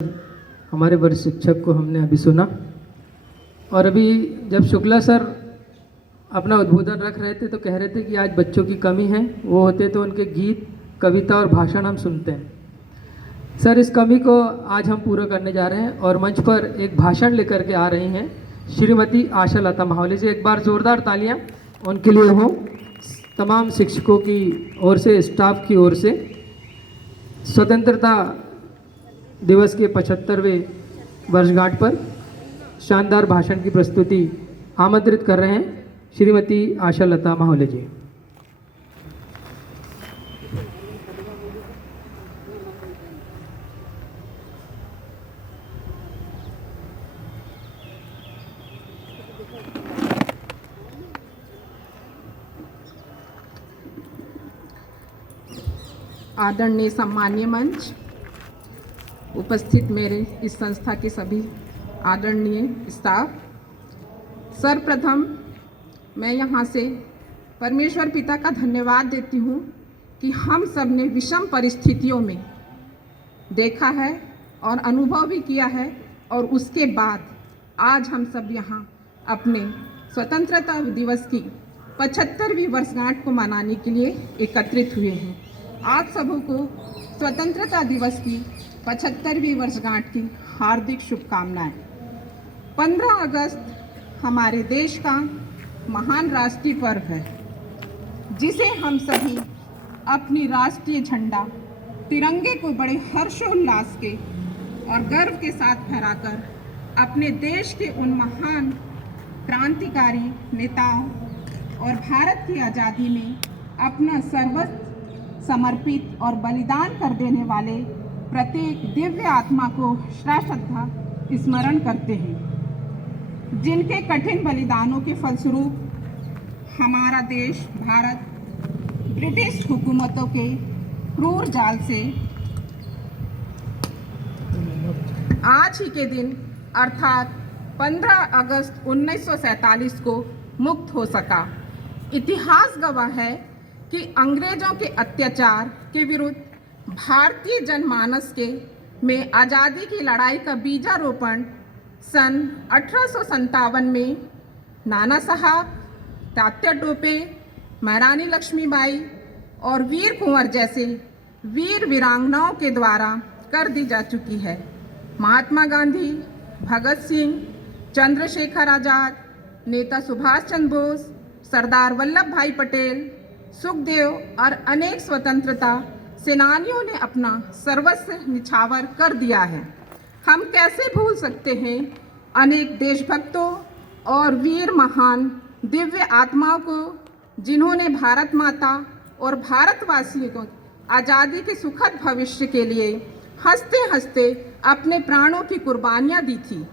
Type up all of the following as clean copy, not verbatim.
हमारे वरिष्ठ शिक्षक को हमने अभी सुना। और अभी जब शुक्ला सर अपना उद्बोधन रख रहे थे तो कह रहे थे कि आज बच्चों की कमी है, वो होते तो उनके गीत, कविता और भाषण हम सुनते हैं। सर, इस कमी को आज हम पूरा करने जा रहे हैं और मंच पर एक भाषण लेकर के आ रही हैं श्रीमती आशा लता माहौली जी। एक बार जोरदार तालियां उनके लिए हो। तमाम शिक्षकों की ओर से, स्टाफ की ओर से स्वतंत्रता दिवस के 75वें वर्षगांठ पर शानदार भाषण की प्रस्तुति आमंत्रित कर रहे हैं श्रीमती आशा लता माहौली जी। आदरणीय सम्मानीय मंच, उपस्थित मेरे इस संस्था के सभी आदरणीय स्टाफ, सर्वप्रथम मैं यहाँ से परमेश्वर पिता का धन्यवाद देती हूँ कि हम सब ने विषम परिस्थितियों में देखा है और अनुभव भी किया है, और उसके बाद आज हम सब यहाँ अपने स्वतंत्रता दिवस की 75वीं वर्षगांठ को मनाने के लिए एकत्रित हुए हैं। आप सबों को स्वतंत्रता दिवस की 75वीं वर्षगांठ की हार्दिक शुभकामनाएं। 15 अगस्त हमारे देश का महान राष्ट्रीय पर्व है, जिसे हम सभी अपनी राष्ट्रीय झंडा तिरंगे को बड़े हर्षोल्लास के और गर्व के साथ फहराकर अपने देश के उन महान क्रांतिकारी नेताओं और भारत की आज़ादी में अपना सर्वस्व समर्पित और बलिदान कर देने वाले प्रत्येक दिव्य आत्मा को श्रद्धा स्मरण करते हैं, जिनके कठिन बलिदानों के फलस्वरूप हमारा देश भारत ब्रिटिश हुकूमतों के क्रूर जाल से आज ही के दिन अर्थात 15 अगस्त 1947 को मुक्त हो सका। इतिहास गवाह है कि अंग्रेजों के अत्याचार के विरुद्ध भारतीय जनमानस के में आज़ादी की लड़ाई का बीजारोपण सन 1857 में नाना साहब, तात्या टोपे, महारानी लक्ष्मीबाई और वीर कुंवर जैसे वीर वीरांगनाओं के द्वारा कर दी जा चुकी है। महात्मा गांधी, भगत सिंह, चंद्रशेखर आज़ाद, नेता सुभाष चंद्र बोस, सरदार वल्लभ भाई पटेल, सुखदेव और अनेक स्वतंत्रता सेनानियों ने अपना सर्वस्व निछावर कर दिया है। हम कैसे भूल सकते हैं अनेक देशभक्तों और वीर महान दिव्य आत्माओं को, जिन्होंने भारत माता और भारतवासियों को आज़ादी के सुखद भविष्य के लिए हंसते हंसते अपने प्राणों की कुर्बानियां दी थी।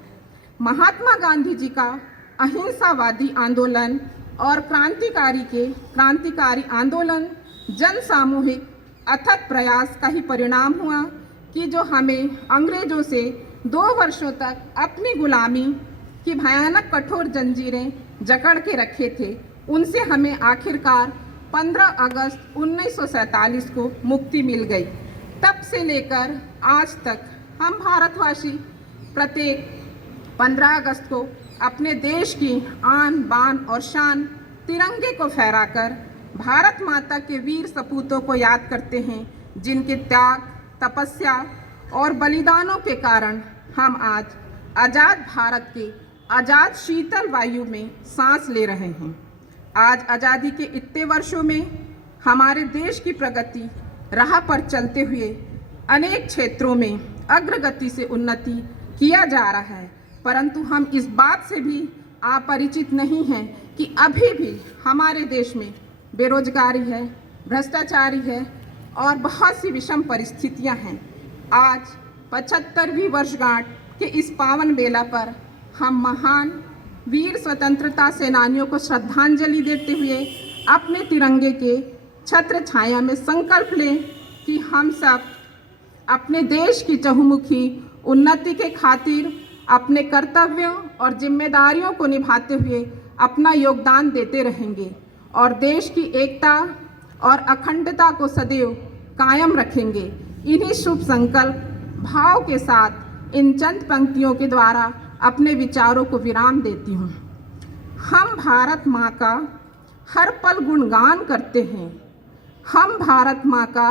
महात्मा गांधी जी का अहिंसावादी आंदोलन और क्रांतिकारी आंदोलन जन सामूहिक अथक प्रयास का ही परिणाम हुआ कि जो हमें अंग्रेजों से 2 वर्षों तक अपनी गुलामी की भयानक कठोर जंजीरें जकड़ के रखे थे, उनसे हमें आखिरकार 15 अगस्त 1947 को मुक्ति मिल गई। तब से लेकर आज तक हम भारतवासी प्रत्येक 15 अगस्त को अपने देश की आन बान और शान तिरंगे को फहराकर भारत माता के वीर सपूतों को याद करते हैं, जिनके त्याग, तपस्या और बलिदानों के कारण हम आज आज़ाद भारत के आज़ाद शीतल वायु में सांस ले रहे हैं। आज आज़ादी के इतने वर्षों में हमारे देश की प्रगति राह पर चलते हुए अनेक क्षेत्रों में अग्रगति से उन्नति किया जा रहा है, परंतु हम इस बात से भी अपरिचित नहीं हैं कि अभी भी हमारे देश में बेरोजगारी है, भ्रष्टाचारी है और बहुत सी विषम परिस्थितियां हैं। आज 75वीं वर्षगांठ के इस पावन बेला पर हम महान वीर स्वतंत्रता सेनानियों को श्रद्धांजलि देते हुए अपने तिरंगे के छत्र छाया में संकल्प लें कि हम सब अपने देश की चहुमुखी उन्नति के खातिर अपने कर्तव्यों और जिम्मेदारियों को निभाते हुए अपना योगदान देते रहेंगे और देश की एकता और अखंडता को सदैव कायम रखेंगे। इन्हीं शुभ संकल्प भाव के साथ इन चंद पंक्तियों के द्वारा अपने विचारों को विराम देती हूँ। हम भारत माँ का हर पल गुणगान करते हैं। हम भारत माँ का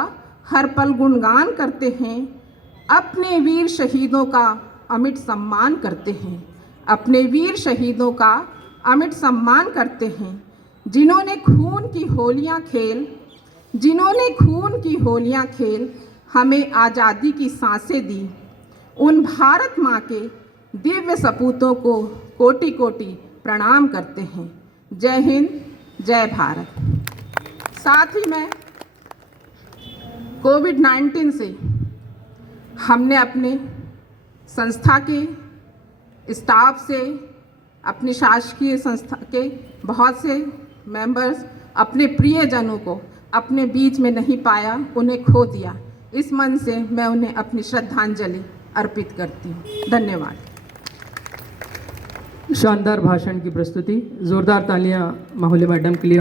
हर पल गुणगान करते हैं। अपने वीर शहीदों का अमिट सम्मान करते हैं। अपने वीर शहीदों का अमिट सम्मान करते हैं, जिन्होंने खून की होलियां खेल हमें आज़ादी की सांसें दी। उन भारत माँ के दिव्य सपूतों को कोटि कोटि प्रणाम करते हैं। जय हिंद, जय भारत। साथ ही में कोविड-19 से हमने अपने संस्था के स्टाफ से, अपनी शासकीय संस्था के बहुत से मेंबर्स, अपने प्रियजनों को अपने बीच में नहीं पाया, उन्हें खो दिया। इस मन से मैं उन्हें अपनी श्रद्धांजलि अर्पित करती हूँ। धन्यवाद। शानदार भाषण की प्रस्तुति, जोरदार तालियां माहौली मैडम के लिए।